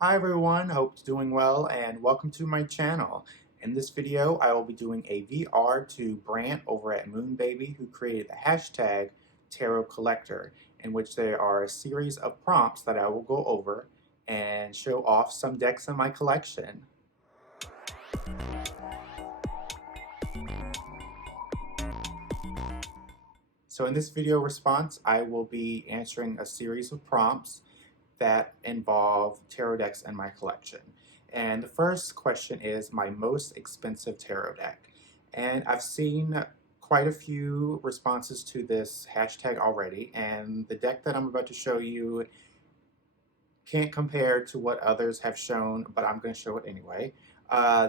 Hi everyone, hope you're doing well and welcome to my channel. In this video, I will be doing a VR to Brant over at Moonbaby, who created the hashtag Tarot Collector, in which there are a series of prompts that I will go over and show off some decks in my collection. So in this video response, I will be answering a series of prompts that involve tarot decks in my collection. And the first question is my most expensive tarot deck. And I've seen quite a few responses to this hashtag already, and the deck that I'm about to show you can't compare to what others have shown, but I'm going to show it anyway.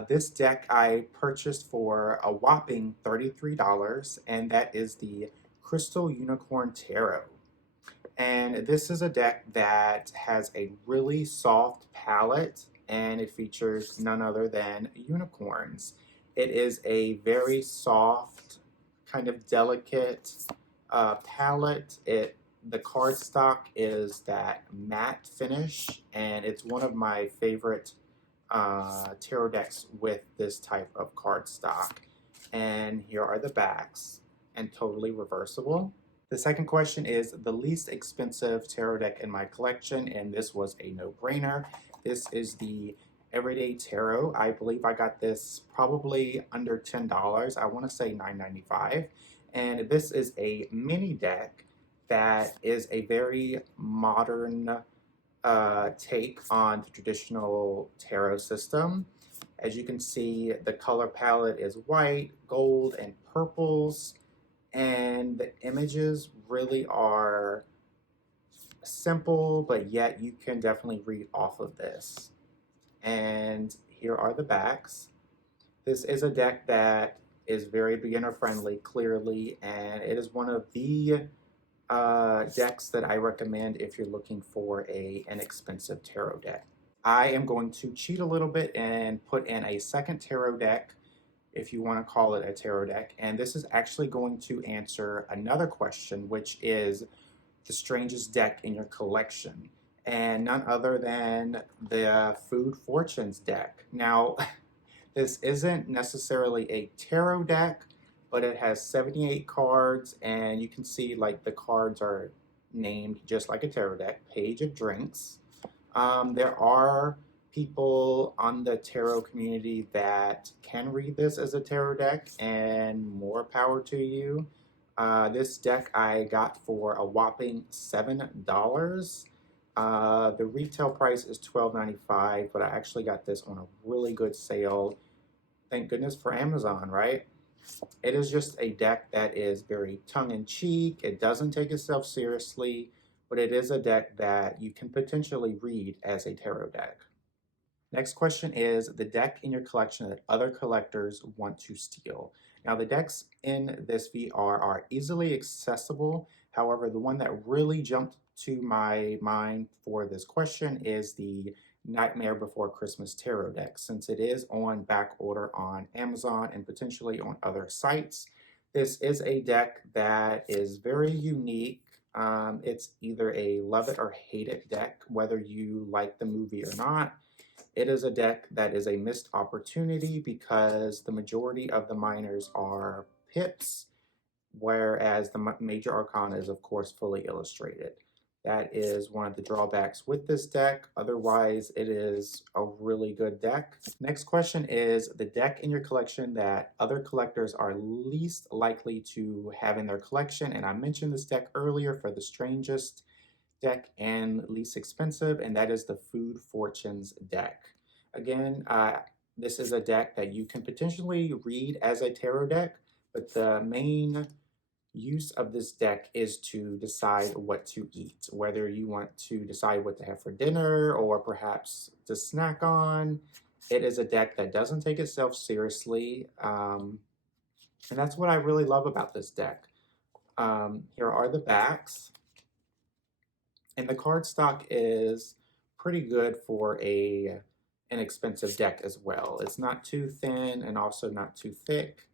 This deck I purchased for a whopping $33, and that is the Crystal Unicorn Tarot. And this is a deck that has a really soft palette and it features none other than unicorns. It is a very soft, kind of delicate palette. The cardstock is that matte finish, and it's one of my favorite tarot decks with this type of cardstock. And here are the backs, and totally reversible. The second question is the least expensive tarot deck in my collection, and this was a no-brainer. This is the Everyday Tarot. I believe I got this probably under $10. I want to say $9.95. And this is a mini deck that is a very modern take on the traditional tarot system. As you can see, the color palette is white, gold, and purples. And the images really are simple, but yet you can definitely read off of this. And here are the backs. This is a deck that is very beginner friendly, clearly, and it is one of the decks that I recommend if you're looking for an inexpensive tarot deck. I am going to cheat a little bit and put in a second tarot deck, if you want to call it a tarot deck, and this is actually going to answer another question, which is the strangest deck in your collection, and none other than the Food Fortunes deck. Now, this isn't necessarily a tarot deck, but it has 78 cards, and you can see like the cards are named just like a tarot deck. Page of Drinks. There are people on the tarot community that can read this as a tarot deck, and more power to you. This deck I got for a whopping $7. The retail price is $12.95, but I actually got this on a really good sale. Thank goodness for Amazon, right? It is just a deck that is very tongue-in-cheek. It doesn't take itself seriously, but it is a deck that you can potentially read as a tarot deck. Next question is the deck in your collection that other collectors want to steal. Now, the decks in this VR are easily accessible. However, the one that really jumped to my mind for this question is the Nightmare Before Christmas Tarot deck, since it is on back order on Amazon and potentially on other sites. This is a deck that is very unique. It's either a love it or hate it deck, whether you like the movie or not. It is a deck that is a missed opportunity because the majority of the minors are pips, whereas the major arcana is, of course, fully illustrated. That is one of the drawbacks with this deck. Otherwise, it is a really good deck. Next question is the deck in your collection that other collectors are least likely to have in their collection. And I mentioned this deck earlier for the strangest deck and least expensive, and that is the Food Fortunes deck. Again, this is a deck that you can potentially read as a tarot deck, but the main use of this deck is to decide what to eat, whether you want to decide what to have for dinner or perhaps to snack on. It is a deck that doesn't take itself seriously, and that's what I really love about this deck. Here are the backs. And the cardstock is pretty good for an inexpensive deck as well. It's not too thin and also not too thick.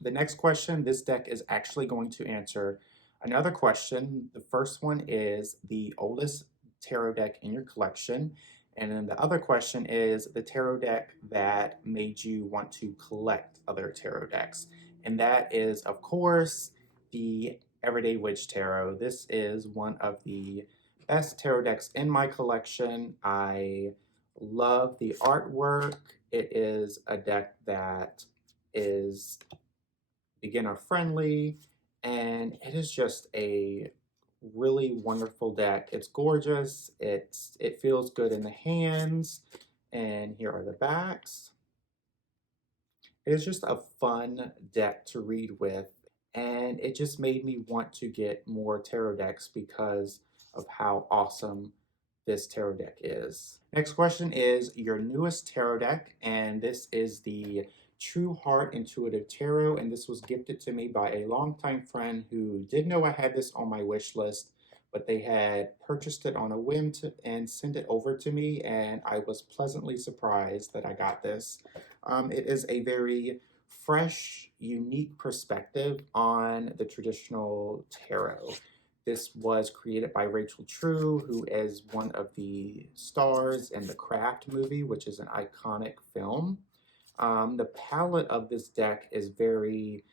The next question, this deck is actually going to answer another question. The first one is the oldest tarot deck in your collection? And then the other question is the tarot deck that made you want to collect other tarot decks. And that is, of course, the Everyday Witch Tarot. This is one of the best tarot decks in my collection. I love the artwork. It is a deck that is beginner friendly, and it is just a really wonderful deck. It's gorgeous. It feels good in the hands. And here are the backs. It is just a fun deck to read with, and it just made me want to get more tarot decks because of how awesome this tarot deck is. Next question is your newest tarot deck, and this is the True Heart Intuitive Tarot, and this was gifted to me by a longtime friend who didn't know I had this on my wish list, but they had purchased it on a whim and sent it over to me, and I was pleasantly surprised that I got this. It is a very fresh, unique perspective on the traditional tarot. This was created by Rachel True, who is one of the stars in the Craft movie, which is an iconic film. The palette of this deck is very,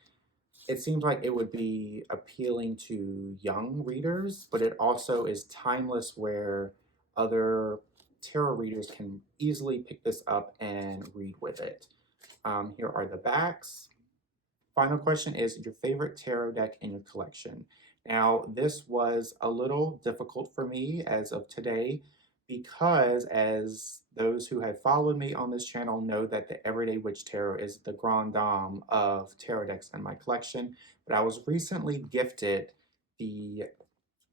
it seems like it would be appealing to young readers, but it also is timeless where other tarot readers can easily pick this up and read with it. Here are the backs. Final question is your favorite tarot deck in your collection. Now, this was a little difficult for me as of today because, as those who have followed me on this channel know, that the Everyday Witch Tarot is the grand dame of tarot decks in my collection. But I was recently gifted the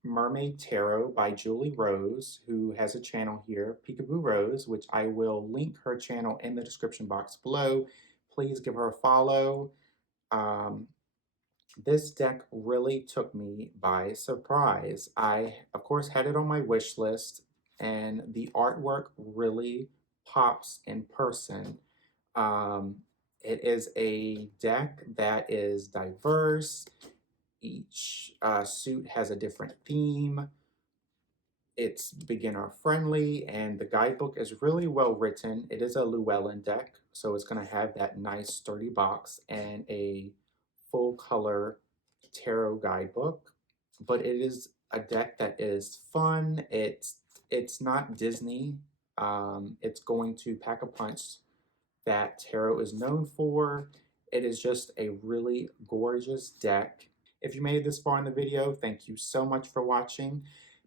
Mermaid Tarot by Julie Rose, who has a channel here, Peekaboo Rose, which I will link her channel in the description box below. Please give her a follow. This deck really took me by surprise. I, of course, had it on my wish list, and the artwork really pops in person. It is a deck that is diverse. Each suit has a different theme. It's beginner friendly, and the guidebook is really well written. It is a Llewellyn deck, so it's going to have that nice sturdy box and a full color tarot guidebook. But it is a deck that is fun. It's not Disney. It's going to pack a punch that tarot is known for. It is just a really gorgeous deck. If you made it this far in the video, thank you so much for watching.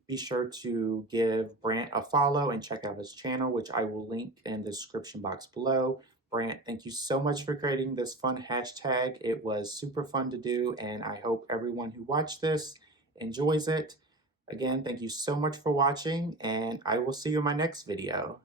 Be sure to give Brant a follow and check out his channel, which I will link in the description box below. Brant, thank you so much for creating this fun hashtag. It was super fun to do, and I hope everyone who watched this enjoys it. Again, thank you so much for watching, and I will see you in my next video.